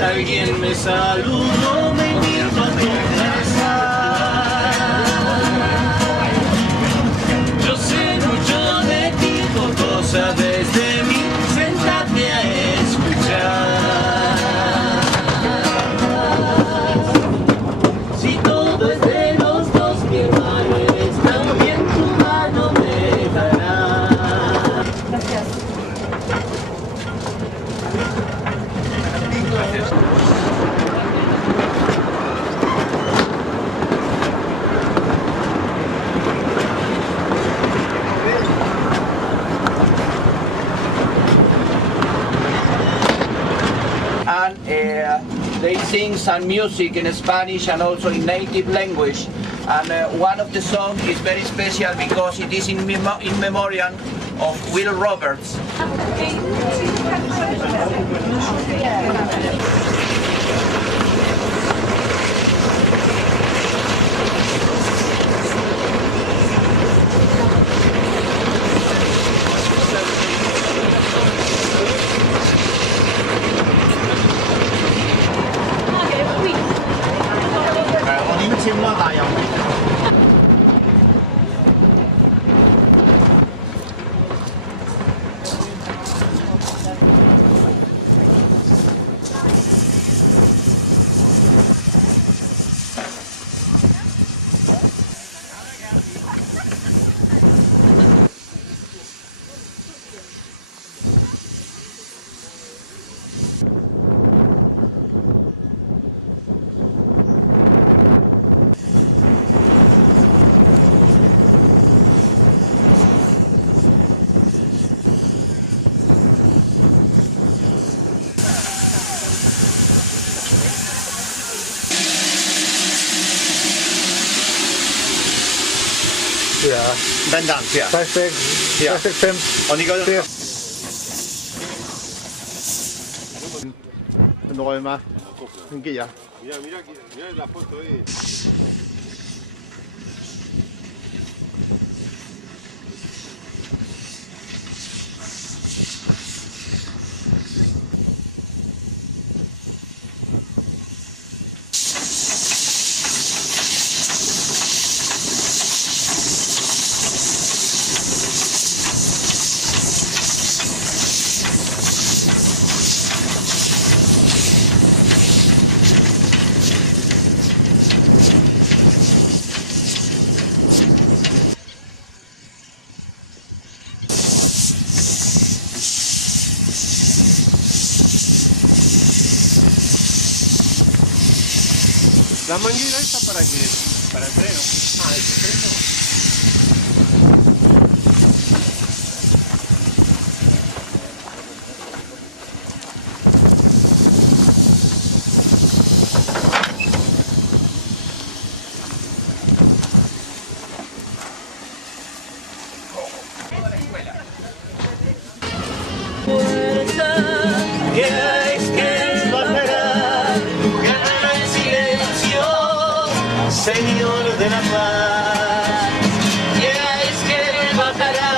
Alguien me saludó, me invitó a tu casa. Yo sé mucho de ti, poco sabes de mí, sentate a escuchar. Si todo es de los dos, mi hermano eres también, tu mano me dará. Gracias. And they sing some music in Spanish and also in native language. And one of the songs is very special because it is in memoriam of Will Roberts. Ja. Dan dans, ja. Perfect. Ja. Perfect film. Onigo. Ano kayo ma? Hindi ya. Mira, mira, mira la foto ahí. La manguera esta para qué es? Para el freno. Ah, ¿es el freno? Señor de la paz, ya es que Él bajará,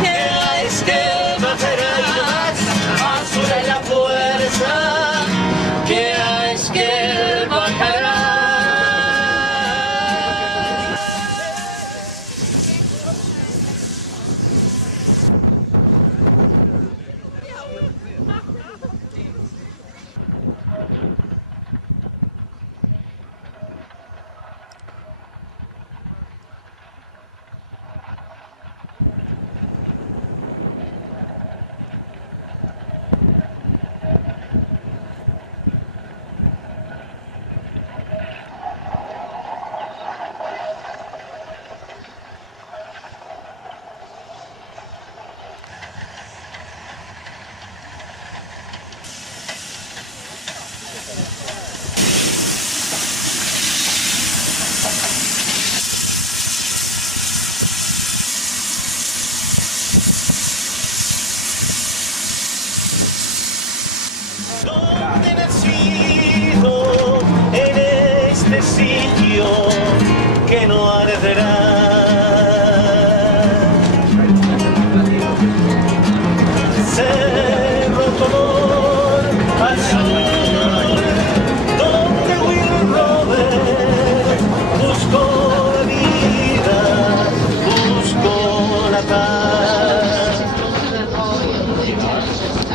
ya es que Él bajará y más, azul es la fuerza, ya es que Él bajará. Chao.